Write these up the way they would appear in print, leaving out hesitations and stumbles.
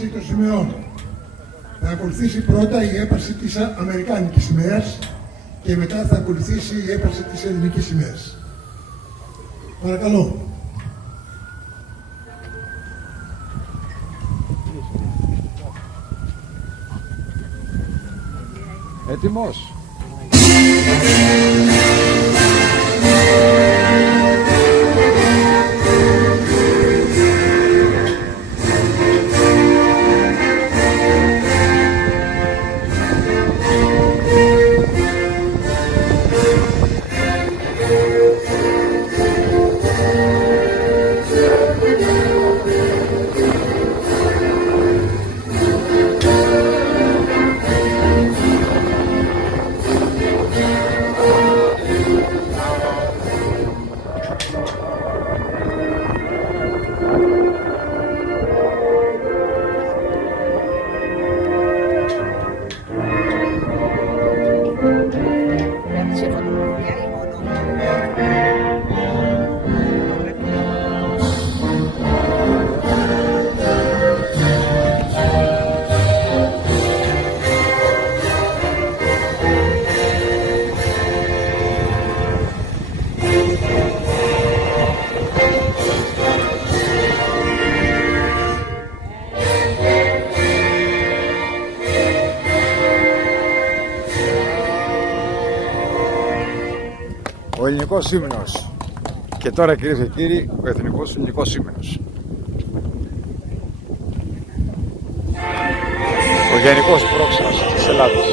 έπαρση των σημαίων. Θα ακολουθήσει πρώτα η έπαρση της Αμερικάνικης σημαίας και μετά θα ακολουθήσει η έπαρση της Ελληνικής σημαίας. Παρακαλώ. Έτοιμος. Ο ελληνικός ύμνος. Και τώρα, κυρίες και κύριοι, ο εθνικός ελληνικός ύμνος. Ο Γενικός Πρόξενος της Ελλάδας.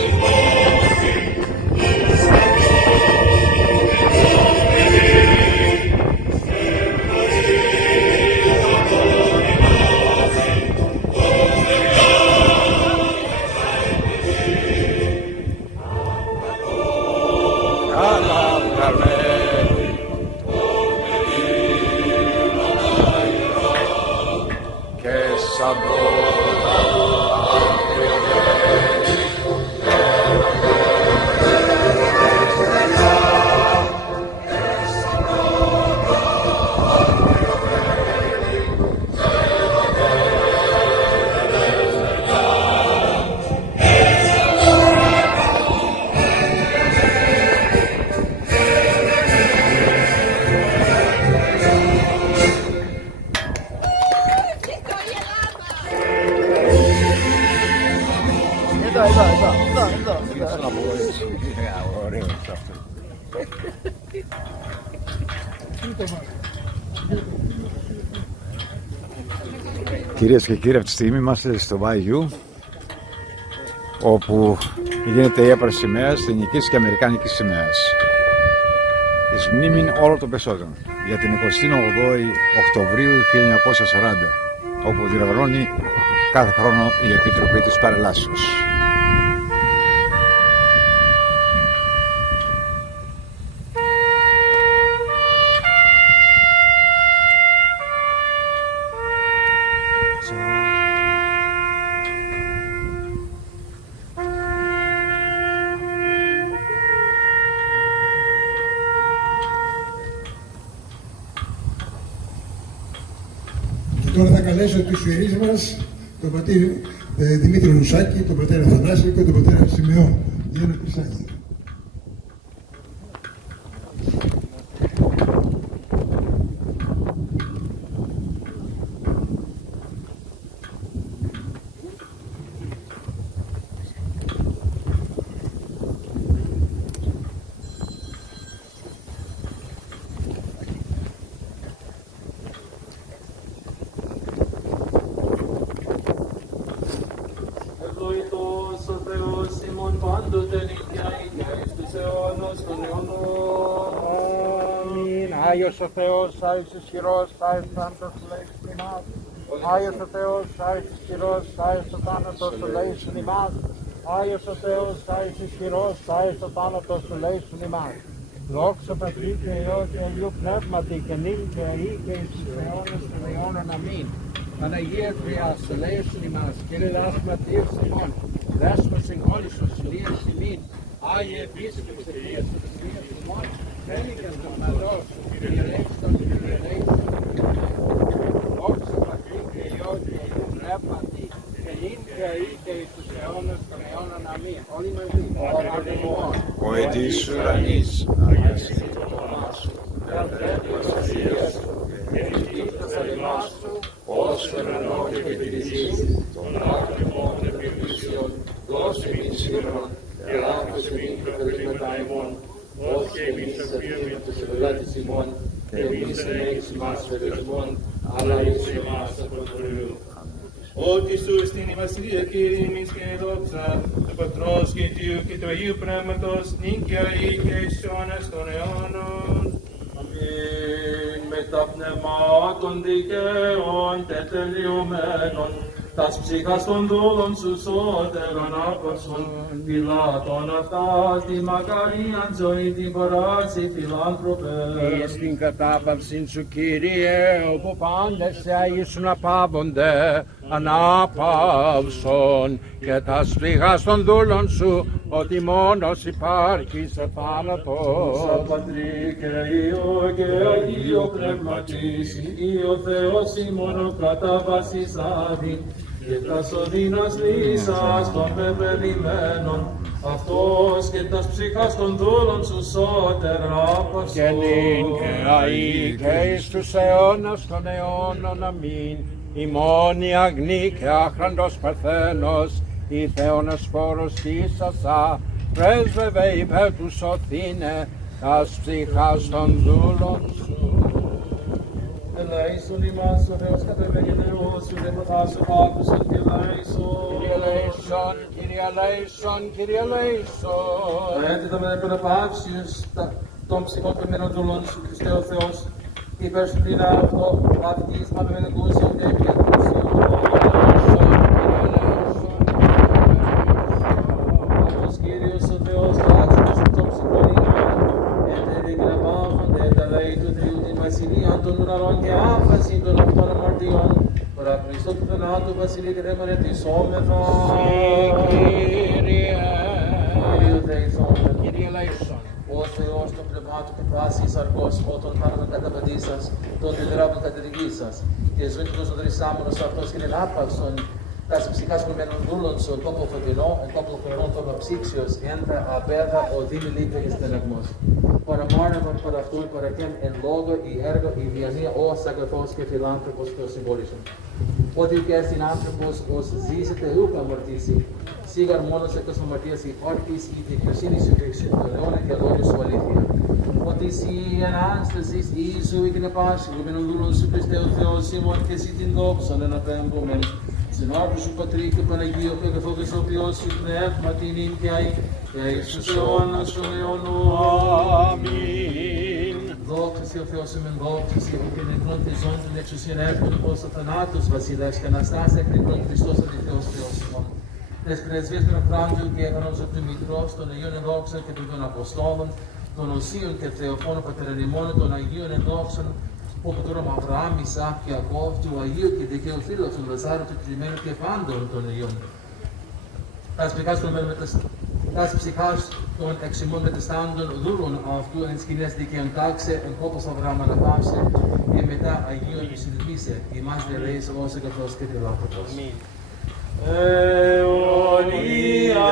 Κυρίες και κύριοι, αυτή τη στιγμή είμαστε στο Bayou, όπου γίνεται η έπαρση σημαίας, ελληνικής και αμερικάνικης σημαίας, εις μνήμην όλων των πεσόντων, για την 28η Οκτωβρίου 1940, όπου διοργανώνει κάθε χρόνο η Επιτροπή της Παρελάσης. Τώρα θα καλέσω τους Ιερείς μας, τον πατέρα Δημήτρη Λουσάκη, τον πατέρα Θανάση και τον πατέρα Σιμεών, για ένα πρισάκι. Άγιος ο Θεός, Άγιος ισχυρός, Άγιος θάνατος του λέησον ημάς. Άγιος ο Θεός, Άγιος ισχυρός, Άγιος ο θάνατος του λέησον ημάς. Άγιος ο Θεός, Άγιος ισχυρός, Άγιος ο θάνατος του λέησον ημάς. Δόξα Πατρί και Υιό και Αγίου Πνεύματι και νυν και αεί και εις τους αιώνας των αιώνων. Αμήν. Παναγία Τριάς, ελέησον ημάς. Κύριε δάσματίας ημών, δέσμος συγχώρησος, λίας ημίν. Άγιε επίσκεψε Κυρίας της Εκκλησίας ημών, φαίνικας των μαδός, ιερέιστον και ιερέιστον. Δόξα Πατρί και Υιό και Αγίου Πνεύματι εις ουρανής, αγιασί το όνομά σου, ελθέτω βασιλείας σου, και νικήτας αλημάς σου, ως τον ουρανό και την γη, των λάκρυμων επιπλησιών, δώσε μην σύρμαν, και λάθος μην προκρίνοντα ημών, ως και εμείς αφήρμην τους ευελάτης ημών, και εμείς ενέχεις ημάς φερεσμών, αλλά εις ημάς από το Χωριό. Ότι σου στην η Βασιλεία Κύριε ημείς και η δόξα, του Πατρός και του Υιού και του Αγίου Πνεύματος, νίκαια ή και εις αιώνας των αιώνων. Αμήν. Με τα πνευμάτων δικαίων και τελειωμένων, τας ψυχάς των δούλων σου σώτερον άπασον, φυλάτων αυτά τη μακαρίαν ζωή την παράση φιλάνθρωπε. Και στην κατάπαυση σου, Κύριε, όπου πάντες σε αΐσουν απάβονται, ανάπαυσον και τα σφίγας των δούλων σου, ότι μόνος υπάρχει σε θάνατο. Σαν Πατρί και Υιό και Αγίο Πνεύματις, Υιό Θεός ημών κατά βασισάδη, και τα σωδίνας λύσας των πεπελημένων, αυτός και τας ψυχάς των δούλων σου σώτερ άπασον. Και νυν και αεί και εις τους αιώνας των αιώνων, αμήν. Ημών η αγνή και άχραντος Παρθένος, η Θεόνος φόρος θύσασα, πρέσβευε υπέρ του σωθήνε, τας ψυχάς των δούλων σου. Ελέησον ημάς ο Θεός κατεβαίνεως σου, δε ποτάσου άκουσον και ελέησον. Κύριε ελέησον, Κύριε ελέησον, Κύριε ελέησον. Έτοιτα με περαπαύσιους των ψυχών πεμένων δούλων σου, Χριστέ ο Θεός, υπέρ σου πλήνα αυτό, αυτής παπεμενικούσιον και επικούσιον. Αυτός Κύριος ο Θεός, τάξιμος των ψυχών ημών, έτερη και απάγονται, τα λαή του Θεού την βασιλεία των ουρανών και άφαση των αυτών αμαρτιών, παρά Χριστό του θανάτου βασιλεία και δέμονε της όμεθα. Κύριε, Κύριε Θεϊσόμεν, Κύριε ελέησον. ο Θεός των πνευμάτων και πάσης αργός, όταν κάνουμε καταπαντήσας, των διδράπων κατεδικής σας, και ζωήτικος ο δρισάμενος αυτός και ελάπαυσον, τας ψυχάς κομμένων δούλων σου, εν κόπο φωτεινό, εν κόπο χωρών των αψύξιος, έντα απέδα ο δίμη λίπε εις στεναγμός. Παραμάρευον παρά αυτού, παρακέν εν λόγω η έργο, η διανία, ως αγαθός και φιλάνθρωπος και ο συμπόλησον. Ότι και στην άνθρωπος ως ζήσετε ούκ αμαρτήσει, σίγαρ μόνος εκτός αμαρτίας η όρκης η δικαιοσύνη σου και τον αιώνα και λόγια σου αλήθεια. Ότι εσύ εν άνστασης Ιησού ή την επάση, κομμένων δούλων σου Χριστέ ο Θεός ημών και εσύ την δόξαν εν απέμπομεν. Στην όρκη σου Πατρί και Παναγίου και καθόδης ο Θεός σου πνεύμα την ίνκαιη και εις τους αιώνας των αιώνων. Αμήν. Δόξα ο Θεός ημεν δόξα, ότι νεκρών και ζών την εξουσίαν έρχονται πως ο θανάτος βασιλεύς και αναστάσει εκ νεκρών Χριστός ότι Θεός ημών. Τες πρεσβείες των Φράντζου και έκανος του Μητρός, των Αγίων ενδόξων και των Αποστόλων, των Οσίων και Θεοφώνων Πατερανημών, των Αγίων ενδόξων, που από τώρα Αβραάμ, Ισάκ και Ιακώβ, του Αγίου και δικαίου φίλου, του Λαζάρου, του κρυμμένου και πάντων των Αγίων. Τας ψυχάς των εξημών μετεστάντων δούλων αυτού εν σκηνές δικαίων τάξε, εν κόπος Αβραάμ αναπαύσε, και μετά Αγίων συνειδήσε, ημάς δε λέεις ως εγκαθός και φιλάνθρωπος. Αιωνία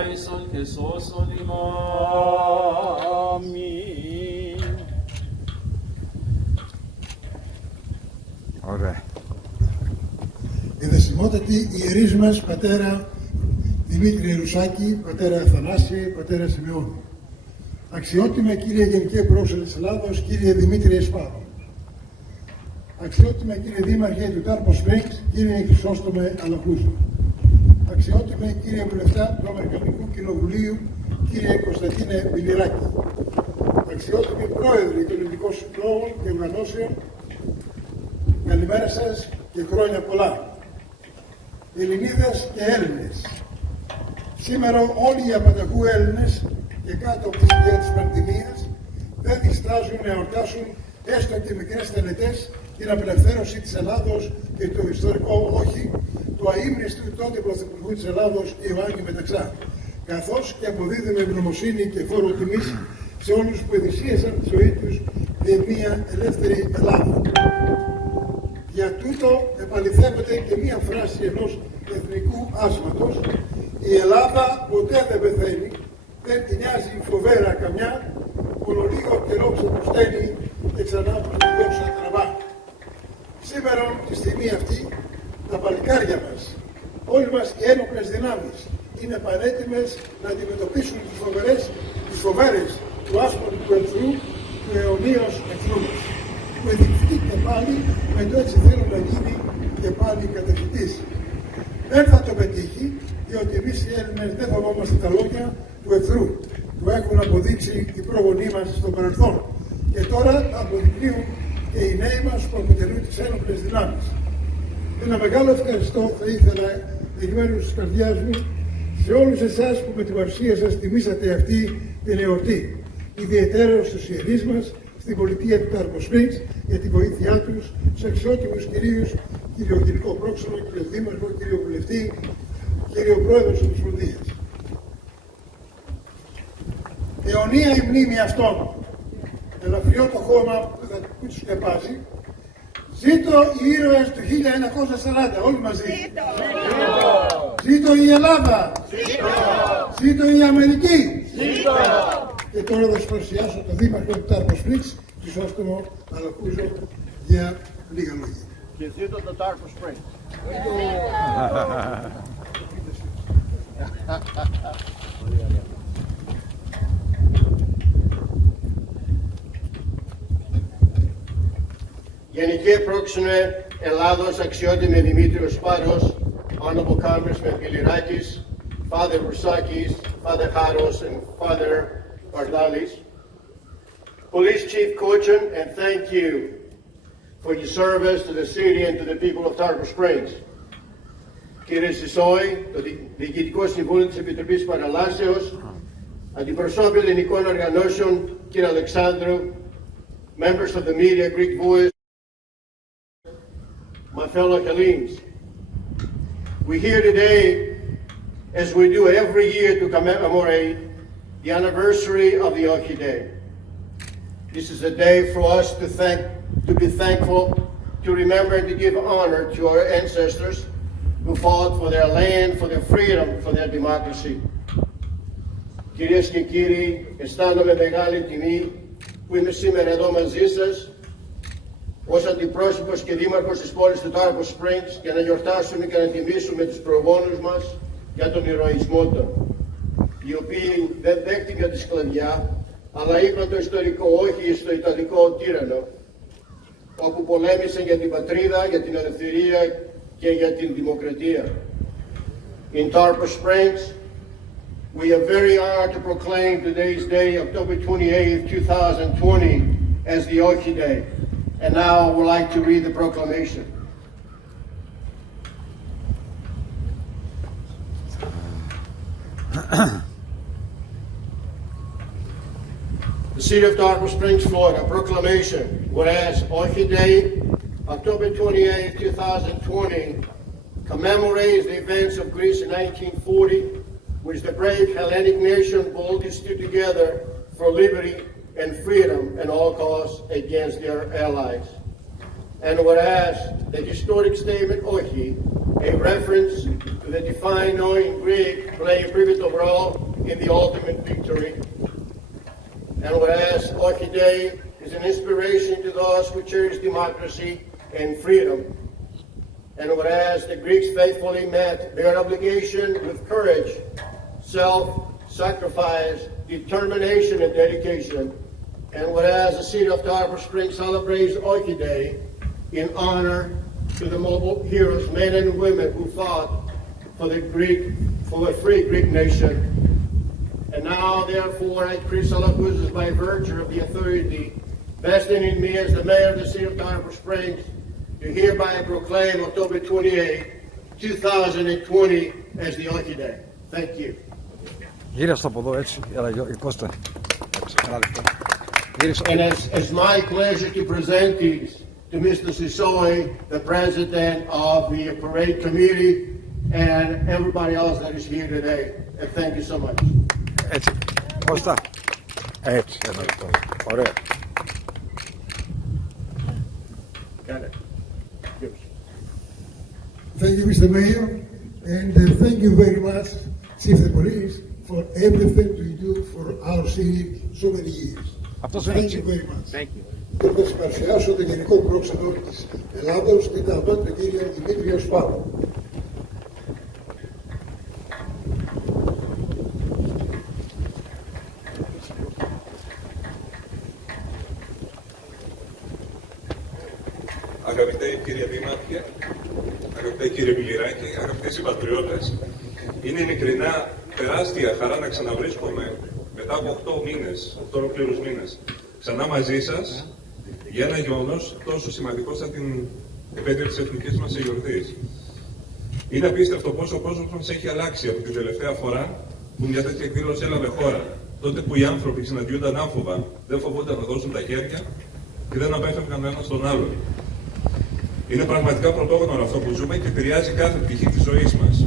ελάησον και σώσον ημών. Αμήν. Ωραία. Οι δεσιμότατοι ιερείς μας, πατέρα Δημήτρη Ρουσάκη, πατέρα Αθανάση, πατέρα Σιμεών. Αξιότιμε κύριε Γενικέ Πρόξενο της Ελλάδος, κύριε Δημήτρη Σπάρο. Αξιότιμε κύριε Δήμαρχε του Tarpon Springs, κύριε Χρυσόστομε Αλαχουζο. Αξιότιμε κύριε Βουλευτά του Αμερικανικού Κοινοβουλίου, κύριε Κωνσταντίνε Μπηλιρακη. Αξιότιμοι Πρόεδροι των Ελληνικών Συλλόγων και Οργανώσεων, καλημέρα σας και χρόνια πολλά. Ελληνίδες και Έλληνες. Σήμερα όλοι οι απανταχού Έλληνες και κάτω από τη σκιά της πανδημίας δεν διστάζουν να εορτάσουν έστω και μικρές τελετές την απελευθέρωση της Ελλάδος και το ιστορικό όχι του αείμνηστου τότε Πρωθυπουργού της Ελλάδος Ιωάννη Μεταξά, καθώς και αποδίδουμε ευγνωμοσύνη και φόρο τιμής σε όλους που εδυσίασαν τη ζωή τους για μια ελεύθερη Ελλάδα. Για τούτο επαληθεύεται και μία φράση ενός εθνικού άσματος: η Ελλάδα ποτέ δεν πεθαίνει, δεν την νοιάζει φοβέρα καμιά, μόνο λίγο καιρό ξεπροσταίνει και ξανά προς τη δόξα τραβά. Σήμερα, τη στιγμή αυτή, τα παλικάρια μας, όλοι μας οι ένοπλες δυνάμεις, είναι πανέτοιμες να αντιμετωπίσουν τις φοβέρες του άσπρου του εχθρού, του αιωνίως εχθρού μας, που εδεικτεί και πάλι με το έτσι θέλω να γίνει και πάλι κατευθυντής. Δεν θα το πετύχει, διότι εμείς οι Έλληνες δεν φοβόμαστε τα λόγια του εχθρού, που έχουν αποδείξει οι πρόγονοί μας στο παρελθόν και τώρα αποδεικνύουν και οι νέοι μας που αποτελούν τις ένοπλες δυνάμεις. Ένα μεγάλο ευχαριστώ θα ήθελα εκ μέρους της καρδιάς μου σε όλους εσάς που με την παρουσία σας τιμήσατε αυτή την εορτή, ιδιαίτερα στους Ιερείς μας, στην πολιτεία του Tarpon Springs, για τη βοήθειά τους, στους αξιότιμους κυρίους, κύριο Γενικό Πρόξενο, κύριο Δήμαρχο, κύριο Βουλευτή, κύριο Πρόεδρο της Ομοσπονδίας. Αιωνία η μνήμη αυτών, ελαφριό το χώμα που θα τους σκεπάζει. Ζήτω οι ήρωες του 1940, όλοι μαζί. Ζήτω! Ζήτω η Ελλάδα! Ζήτω! Ζήτω η Αμερική! Ζήτω! Και τώρα θα σας παρουσιάσω τον Δήμαρχο του Tarpon Springs, Χρυσόστομο Αλαχουζο, για λίγα λόγια. Και ζήτω το Tarpon Springs. Γενικέ Πρόξενε Ελλάδος, αξιότιμε Δημήτριο Σπαρος, Honorable Congressman Μπηλιρακη, Father Rusakis, Father Haros, and Father Pardalis, Police Chief Cochin, and thank you for your service to the city and to the people of Tarpon Springs. Κύριε Σησωη, το Διοικητικό Συμβούλιο της Επιτροπής Παρελάσεως, Αντιπροσώπη Ελληνικών Οργανώσεων, κύριε Αλεξάνδρου, members of the media, Greek Voice, my fellow Hellenes. We're here today, as we do every year, to commemorate the anniversary of the Ochi Day. This is a day for us to be thankful, to remember and to give honor to our ancestors who fought for their land, for their freedom, for their democracy. Κυρίες και κύριοι, αισθάνομαι μεγάλη τιμή που είμαι σήμερα εδώ μαζί σας ως αντιπρόσωπος και δήμαρχος της πόλης του Tarpon Springs για να γιορτάσουμε και να τιμήσουμε τους προγόνους μας για τον ηρωισμό των, οι οποίοι δεν δέχτηκαν τη σκλαβιά, αλλά είπαν το ιστορικό όχι στο Ιταλικό τύραννο, όπου πολέμησαν για την πατρίδα, για την ελευθερία και για την δημοκρατία. In Tarpon Springs, we are very honored to proclaim today's day, October 28, 2020, as the Ochi Day. And now I would like to read the proclamation. The City of Tarpon Springs, Florida, proclamation. Whereas Ochi Day, October 28, 2020, commemorates the events of Greece in 1940, which the brave Hellenic nation boldly stood together for liberty and freedom at all costs against their allies. And whereas the historic statement Ochi, a reference to with a divine knowing Greek play a pivotal role in the ultimate victory. And whereas Orchidea is an inspiration to those who cherish democracy and freedom, and whereas the Greeks faithfully met their obligation with courage, self-sacrifice, determination, and dedication, and whereas the city of Tarpon Springs celebrates Orchidea in honor to the mobile heroes, men and women who fought for the free Greek nation. And now, therefore, I, Chris Alahuzos, by virtue of the authority vested in me as the mayor of the city of Tarpon Springs, do hereby proclaim October 28, 2020 as the Orchidea. Thank you. Γύρω στο από εδώ, έτσι, Κώστα. And it's my pleasure to present these to Mr. Sησωης, the president of the parade committee, and everybody else that is here today. And thank you so much. Έτσι, Κώστα. Έτσι, ένα λεπτό. Ωραία. Got it. Yes. Thank you, Mr. Mayor, and thank you very much, Chief of Police, for everything you do for our city so many years. Thank you very much. Thank you. Και θα σας παρουσιάσω τον Γενικό Πρόξενο της Ελλάδος και τα τον κύριο Δημήτριο Σπάρο. Αγαπητέ κύριε Δήμαρχε, αγαπητέ κύριε Μπηλιρακη, αγαπητοί συμπατριώτες, είναι ειλικρινά τεράστια χαρά να ξαναβρίσκομαι μετά από 8 μήνες, 8 ολόκληρους μήνες, ξανά μαζί σας για ένα γεγονός τόσο σημαντικό σαν την επέτειο της εθνικής μας εορτής. Είναι απίστευτο πόσο ο κόσμος μας έχει αλλάξει από την τελευταία φορά που μια τέτοια εκδήλωση έλαβε χώρα. Τότε που οι άνθρωποι συναντιούνταν άφοβα, δεν φοβούνταν να δώσουν τα χέρια και δεν απέφευγαν ένας τον άλλον. Είναι πραγματικά πρωτόγνωρο αυτό που ζούμε και επηρεάζει κάθε πτυχή της ζωής μας.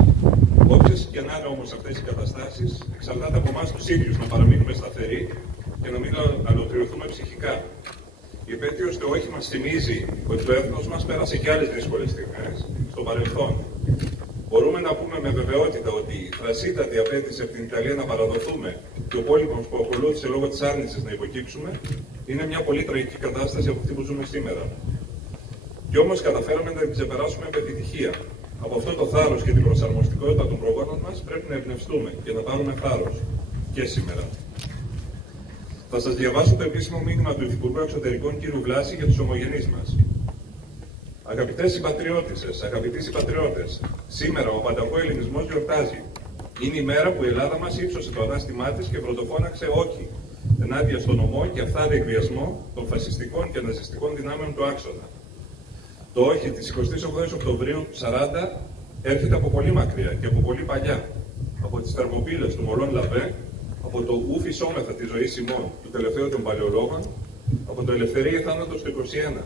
Όποιες και να είναι όμως αυτές οι καταστάσεις, εξαρτάται από εμάς τους ίδιους να παραμείνουμε σταθεροί και να μην αλωτριωθούμε ψυχικά. Η επέτειος του όχι μας θυμίζει ότι το έθνος μας πέρασε και άλλες δύσκολες στιγμές στο παρελθόν. Μπορούμε να πούμε με βεβαιότητα ότι η θρασίτατη απέτηση από την Ιταλία να παραδοθούμε και ο πόλεμος που ακολούθησε λόγω της άρνησης να υποκύψουμε είναι μια πολύ τραγική κατάσταση από αυτή που ζούμε σήμερα. Κι όμως καταφέραμε να την ξεπεράσουμε με επιτυχία. Από αυτό το θάρρος και την προσαρμοστικότητα των προγόνων μας πρέπει να εμπνευστούμε και να πάρουμε θάρρος και σήμερα. Θα σας διαβάσω το επίσημο μήνυμα του Υφυπουργού Εξωτερικών κ. Βλάση για τους ομογενείς μας. Αγαπητές συμπατριώτισσες, αγαπητοί συμπατριώτες, σήμερα ο απανταχού ελληνισμός γιορτάζει. Είναι η μέρα που η Ελλάδα μας ύψωσε το ανάστημά της και πρωτοφώναξε όχι ενάντια στον ομό και αυθάδη εκβιασμό των φασιστικών και ναζιστικών δυνάμεων του άξονα. Το όχι της 28 Οκτωβρίου του 40 έρχεται από πολύ μακριά και από πολύ παλιά. Από τις θερμοπύλες του Μολών Λαβέ, από το ου φυσόμεθα τη ζωή Σιμών, του τελευταίου των παλαιολόγων, από το ελευθερία θάνατος του 21.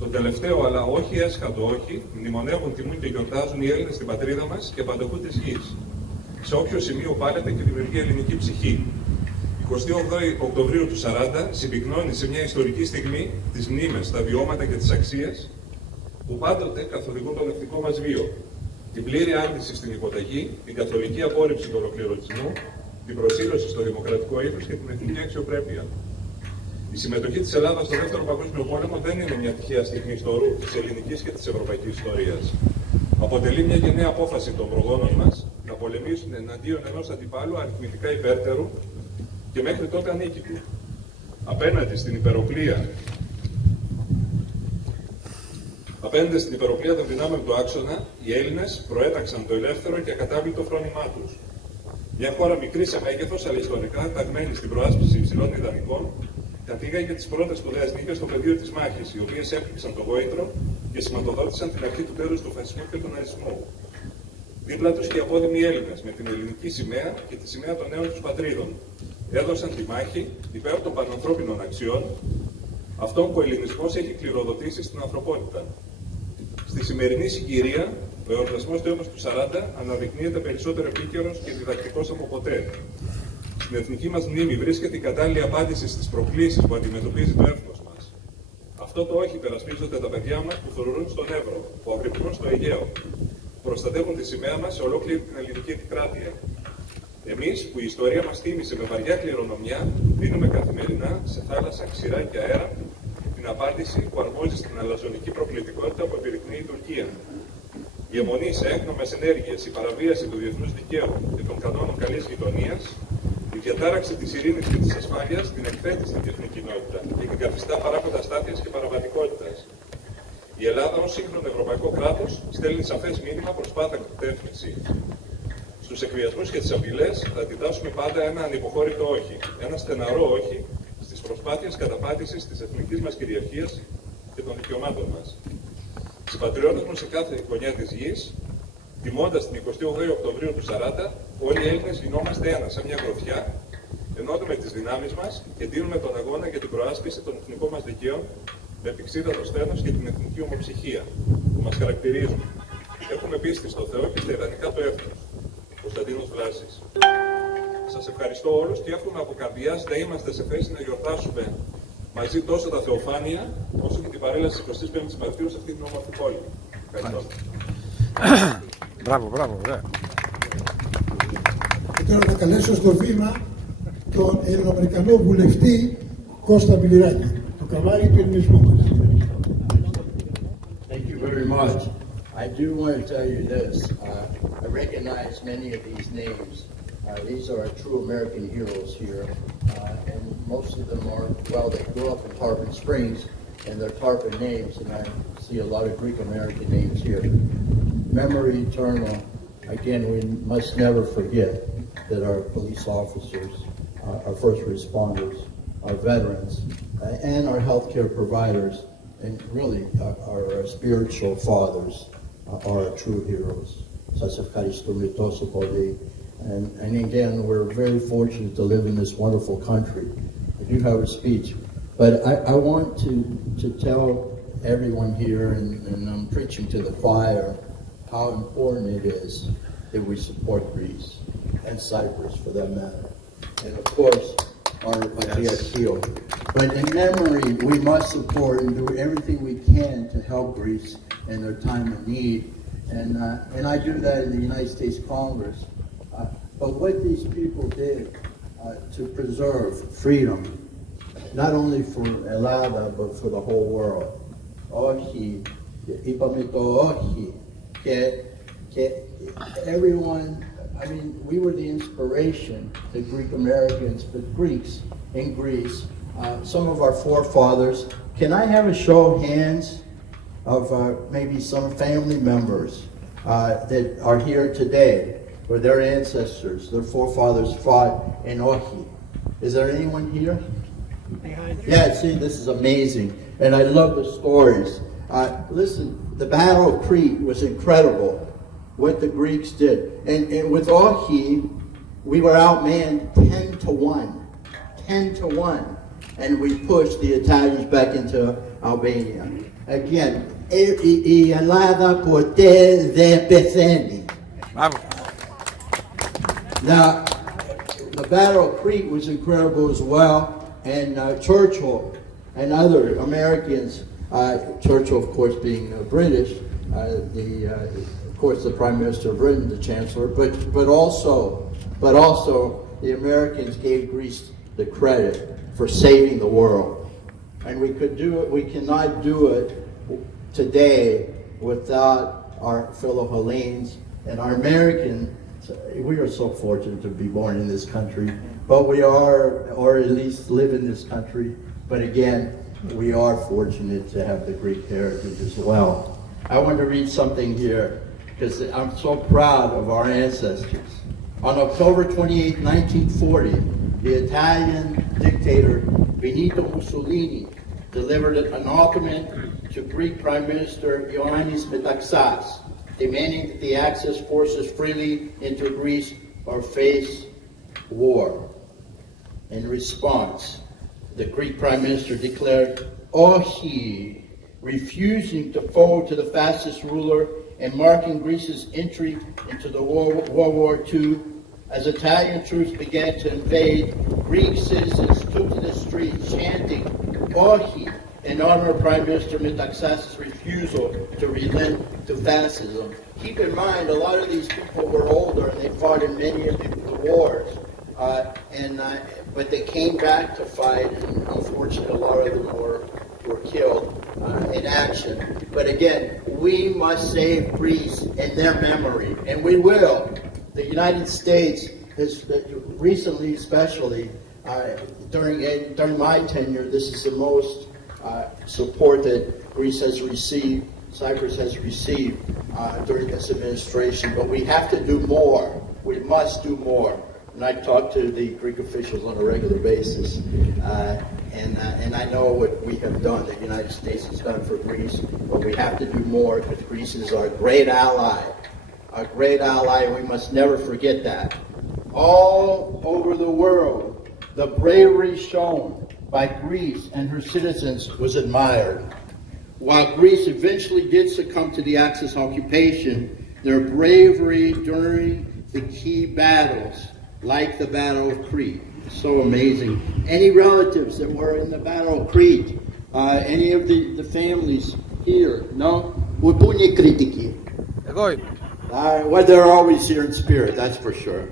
Το τελευταίο αλλά όχι έσχατο όχι, μνημονεύουν, τιμούν και γιορτάζουν οι Έλληνες στην πατρίδα μας και πανταχού της γης. Σε όποιο σημείο πάλεται και δημιουργεί ελληνική ψυχή. 28 Οκτωβρίου του 40 συμπυκνώνει σε μια ιστορική στιγμή τις μνήμες, τα βιώματα και τις αξίες που πάντοτε καθοδηγούν τον εθνικό μας βίο. Την πλήρη άρνηση στην υποταγή, την καθολική απόρριψη του ολοκληρωτισμού, την προσήλωση στο δημοκρατικό ήθος και την εθνική αξιοπρέπεια. Η συμμετοχή της Ελλάδας στο Δεύτερο Παγκόσμιο Πόλεμο δεν είναι μια τυχαία στιγμή στο ρου της ελληνικής και της ευρωπαϊκής ιστορίας. Αποτελεί μια γενναία απόφαση των προγόνων μας να πολεμήσουν εναντίον ενός αντιπάλου αριθμητικά υπέρτερου και μέχρι τότε ανίκητου. Απέναντι στην υπεροπλία των δυνάμεων του άξονα, οι Έλληνες προέταξαν το ελεύθερο και ακατάβλητο φρόνημά τους. Μια χώρα μικρή σε μέγεθος, αλλά ιστορικά ταγμένη στην προάσπιση υψηλών ιδανικών, κατήγαγε τις πρώτες σπουδαίες νίκες στο πεδίο της μάχης, οι οποίες έπληξαν το γόητρο και σηματοδότησαν την αρχή του τέλους του φασισμού και του ναζισμού. Δίπλα τους και οι απόδημοι Έλληνες, με την ελληνική σημαία και τη σημαία των νέων τους πατρίδων, έδωσαν τη μάχη υπέρ των πανανθρώπινων αξιών, αυτών που ο ελληνισμός έχει κληροδοτήσει στην ανθρωπότητα. Στη σημερινή συγκυρία, ο εορτασμός του έτους του 40 αναδεικνύεται περισσότερο επίκαιρος και διδακτικός από ποτέ. Στην εθνική μας μνήμη βρίσκεται η κατάλληλη απάντηση στις προκλήσεις που αντιμετωπίζει το έθνος μας. Αυτό το όχι υπερασπίζονται τα παιδιά μας που θωρούν στον Εύρο, που αγρυπνούν στο Αιγαίο. προστατεύουν τη σημαία μας σε ολόκληρη την ελληνική επικράτεια. Εμείς, που η ιστορία μας θύμισε με βαριά κληρονομιά, δίνουμε καθημερινά σε θάλασσα, ξηρά και αέρα την απάντηση που αρμόζει στην αλαζονική προκλητικότητα που επιδεικνύει η Τουρκία. Η αιμονή σε έγνομες ενέργειες, η παραβίαση του διεθνούς δικαίου και των κανόνων καλής γειτονίας, η διατάραξη της ειρήνης και της ασφάλειας την εκθέτει στην διεθνή κοινότητα και την καθιστά παράγοντα αστάθειας και παραβατικότητας. Η Ελλάδα, ως σύγχρονο ευρωπαϊκό κράτος, στέλνει σαφές μήνυμα προς πάντα κατεύθυνση. Στους εκβιασμούς και τις απειλές θα αντιτάσσουμε πάντα ένα ανυποχώρητο όχι, ένα στεναρό όχι στις προσπάθειες καταπάτησης της εθνικής μας κυριαρχίας και των δικαιωμάτων μας. Συμπατριώτες μου σε κάθε γωνιά της γης, τιμώντας την 28η Οκτωβρίου του 40, όλοι οι Έλληνες γινόμαστε ένα σε μια γροθιά, ενώνουμε τις δυνάμεις μας και δίνουμε τον αγώνα για την προάσπιση των εθνικών μας δικαίων με επεξίδατο σθένος και την εθνική ομοψυχία που μας χαρακτηρίζουν. Έχουμε πίστη στο Θεό και στα ιδανικά του έθνους. Κωνσταντίνος Βλάσης. Σας ευχαριστώ όλους και εύχομαι από καρδιάς να είμαστε σε θέση να γιορτάσουμε μαζί τόσο τα Θεοφάνεια όσο και την παρέλαση της 25ης Μαρτίου σε αυτή την όμορφη πόλη. Ευχαριστώ. Μπράβο, ωραία. Και τώρα θα καλέσω στο βήμα τον Αμερικανό Βουλευτή Κώστα Μπηλιρακη, το καβάρι του ελληνισμού μας. Thank you very much. I do want to tell you this. I recognize many of these names. These are true American heroes here, and most of them are, well, they grew up in Tarpon Springs, and they're Tarpon names, and I see a lot of Greek American names here. Memory eternal. Again, we must never forget that our police officers, our first responders, our veterans, and our healthcare providers, and really our spiritual fathers are our true heroes. Σας ευχαριστούμε τόσο πολύ. And again, we're very fortunate to live in this wonderful country. I do have a speech, but I want to tell everyone here, and I'm preaching to the choir, how important it is that we support Greece and Cyprus for that matter. And of course, our Patriarchio. But in memory, we must support and do everything we can to help Greece in their time of need. And I do that in the United States Congress. But what these people did to preserve freedom, not only for Ελλάδα, but for the whole world. Όχι, είπαμε το όχι. Και everyone, I mean, we were the inspiration, the Greek Americans, but Greeks in Greece, some of our forefathers. Can I have a show of hands of maybe some family members that are here today, where their ancestors, their forefathers fought in Ohi? Is there anyone here? Yeah, see, this is amazing, and I love the stories. Listen, the Battle of Crete was incredible, what the Greeks did. And with Ohi, we were outmanned 10-1, 10-1, and we pushed the Italians back into Albania. Again, η Ελλάδα ποτέ δεν πεθαίνει. Now, the Battle of Crete was incredible as well, and Churchill and other Americans, Churchill, of course, being British, of course, the Prime Minister of Britain, the Chancellor, but also the Americans gave Greece the credit for saving the world, and we could do it. We cannot do it today without our fellow Hellenes and our American. We are so fortunate to be born in this country, but we are, or at least live in this country. But again, we are fortunate to have the Greek heritage as well. I want to read something here because I'm so proud of our ancestors. On October 28, 1940, the Italian dictator Benito Mussolini delivered an ultimatum to Greek Prime Minister Ioannis Metaxas, demanding that the Axis forces freely into Greece or face war. In response, the Greek Prime Minister declared, "Ohi," refusing to fold to the fascist ruler and marking Greece's entry into the World War II. As Italian troops began to invade, Greek citizens took to the streets chanting, "Ohi," in honor of Prime Minister Metaxas' refusal to relent to fascism keep in mind, a lot of these people were older and they fought in many of the wars. But they came back to fight, and unfortunately a lot of them were killed in action. But again, we must save Greece in their memory, and we will. The United States has recently, especially during my tenure, this is the most support that Greece has received, Cyprus has received during this administration. But we have to do more. We must do more. And I talk to the Greek officials on a regular basis, and I know what we have done, the United States has done for Greece, but we have to do more because Greece is our great ally, and we must never forget that. All over the world, the bravery shown by Greece and her citizens was admired. While Greece eventually did succumb to the Axis occupation, their bravery during the key battles, like the Battle of Crete, so amazing. Any relatives that were in the Battle of Crete, any of the families here, no? Well, they're always here in spirit, that's for sure.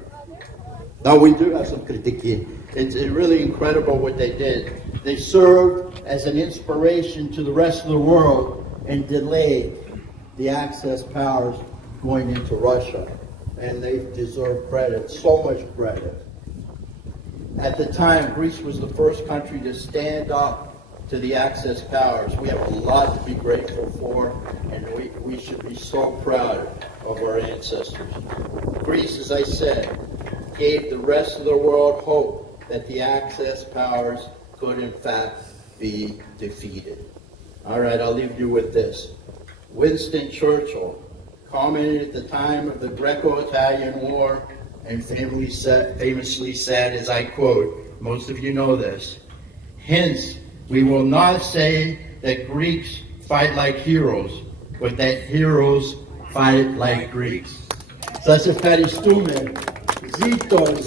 Now we do have some kritiki. It's really incredible what they did. They served as an inspiration to the rest of the world and delayed the Axis powers going into Russia. And they deserve credit, so much credit. At the time, Greece was the first country to stand up to the Axis powers. We have a lot to be grateful for, and we should be so proud of our ancestors. Greece, as I said, gave the rest of the world hope that the Axis powers could in fact be defeated. All right, I'll leave you with this. Winston Churchill commented at the time of the Greco-Italian War and famously said, as I quote, most of you know this, hence we will not say that Greeks fight like heroes, but that heroes fight like Greeks. Σας ευχαριστούμε.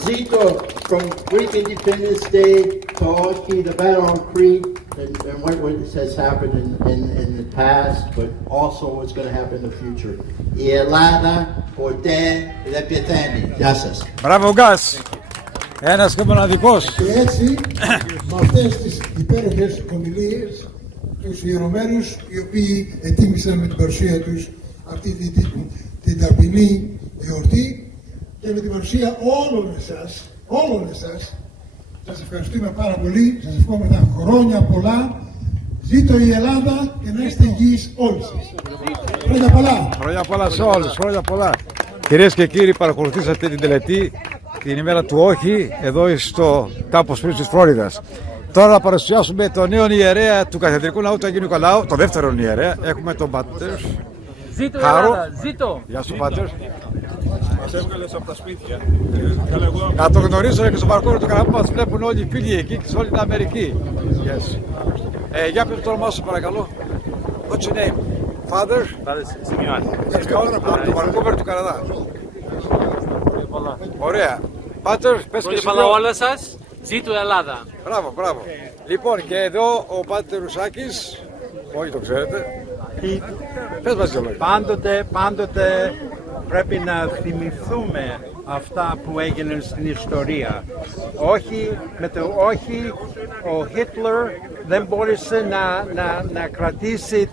Zito from Greek Independence Day to Oki, the Battle of Crete, and what has happened in the past, but also what's going to happen in the future. Η Ελλάδα ποτέ δεν πεθαίνει. Γεια σας. Μπράβο Γκάς. Ένας και μοναδικός. Και έτσι, με αυτές τις υπέροχες ομιλίες, τους ιερωμένους, οι οποίοι ετοίμησαν με την παρουσία τους αυτή την ταπεινή εορτή, και με την παρουσία όλων εσάς, σας ευχαριστούμε πάρα πολύ, σας ευχόμεθα χρόνια πολλά, ζήτω η Ελλάδα και να είστε υγιείς όλοι σας. Χρόνια πολλά. Χρόνια πολλά σε όλους, χρόνια πολλά. Κυρίες και κύριοι, παρακολουθήσατε την τελετή την ημέρα του όχι, εδώ στο Τάπο Σπρίτς της Φλόριδας. Τώρα θα παρουσιάσουμε τον νέο ιερέα του Καθεδρικού Ναού του Αγίου Νικολάου, τον δεύτερο ιερέα. Έχουμε τον Πάτερ Χάρο. Γεια σου Πάτερ. Μας έβγαλες από τα σπίτια. Να το γνωρίσω και στο παρκόριο του Καραπού μας βλέπουν όλοι οι φίλοι εκεί και σε όλη την Αμερική. Yes. Για πες το όνομά σου παρακαλώ. What's your name? Father? Από το παρκόριο του Καναδά. Ωραία. Πάτερ, πες και εσύ. Όλα σας. Ζήτω η Ελλάδα. Μπράβο, μπράβο. Λοιπόν, και εδώ ο Πάτερ Ρουσάκης, όλοι το ξέρετε. Πες μας δύο λόγια. Πάντοτε πρέπει να θυμηθούμε αυτά που έγιναν στην ιστορία. Όχι, ο Χίτλερ δεν μπόρεσε να κρατήσει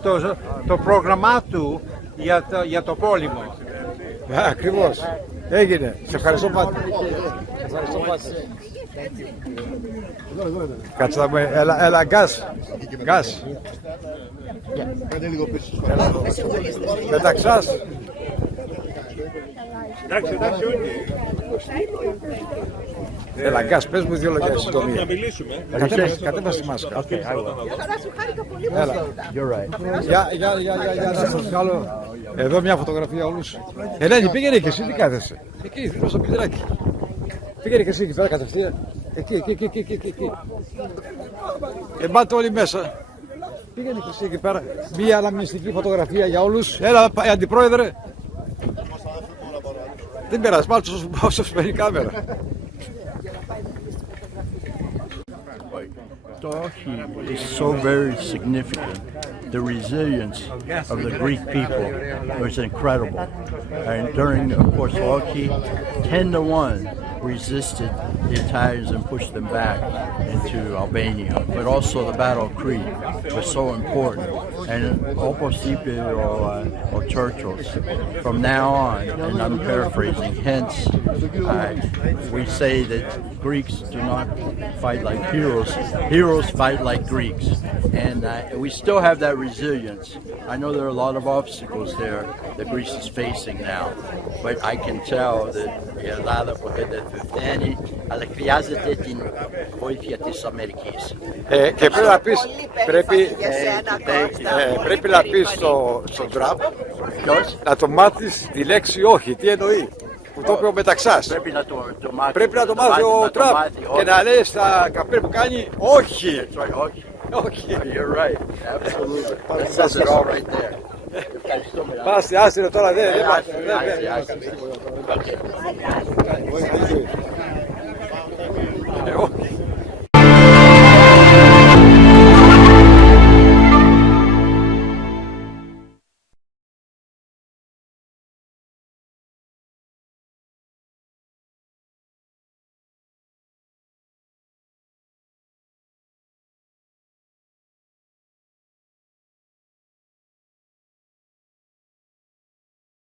το πρόγραμμά του για το πόλεμο. Ακριβώς. Έγινε. Σε ευχαριστώ Πάτερ. Κάτσε να πούμε, έλα Γκάς. Κάντε λίγο πίσω. Μεταξάς. Εντάξει, όχι. Έλα Γκάς, πες μου δύο λόγια συντομία. Να μιλήσουμε. Κατέβασε τη μάσκα. Έλα. Για να σας βγάλω εδώ μια φωτογραφία όλους. Ελένη, πήγαινε και εσύ, τι κάθεσαι. Εκεί, δίπλα στο Μπηλιρακη. Πήγαινε και εσύ εκεί πέρα κατευθείαν. Εκεί. Πάτε όλοι μέσα. Πήγαινε και εσύ εκεί πέρα. Μια αναμνηστική φωτογραφία για όλους. Έλα, αντιπρόεδρε. Δεν πειράζει, πάλι όσο σπαίνει η κάμερα. Το όχι is so very significant the resilience of the Greek people was incredible. And during, of course, Orki, 10-1 resisted the Italians and pushed them back into Albania. But also the Battle of Crete was so important. And or Churchill's, from now on, and I'm paraphrasing, hence we say that Greeks do not fight like heroes, heroes fight like Greeks. And we still have that resilience. I know there are a lot of obstacles there that Greece is facing now, but I can tell that η Ελλάδα ποτέ δεν θα φταίνει, αλλά χρειάζεται την βοήθεια της Αμερικής. Και πρέπει να πεις, πρέπει να πεις στον Τραμπ να το μάθεις τη λέξη όχι, τι εννοεί. Που το είπε ο Μεταξάς. Πρέπει να το μάθει ο Τραμπ και να λέει στα καπέλ που κάνει όχι. Όχι. You're right. Absolutely. That says it all right there. Πάστε, άστηρε τώρα, δεν Okay.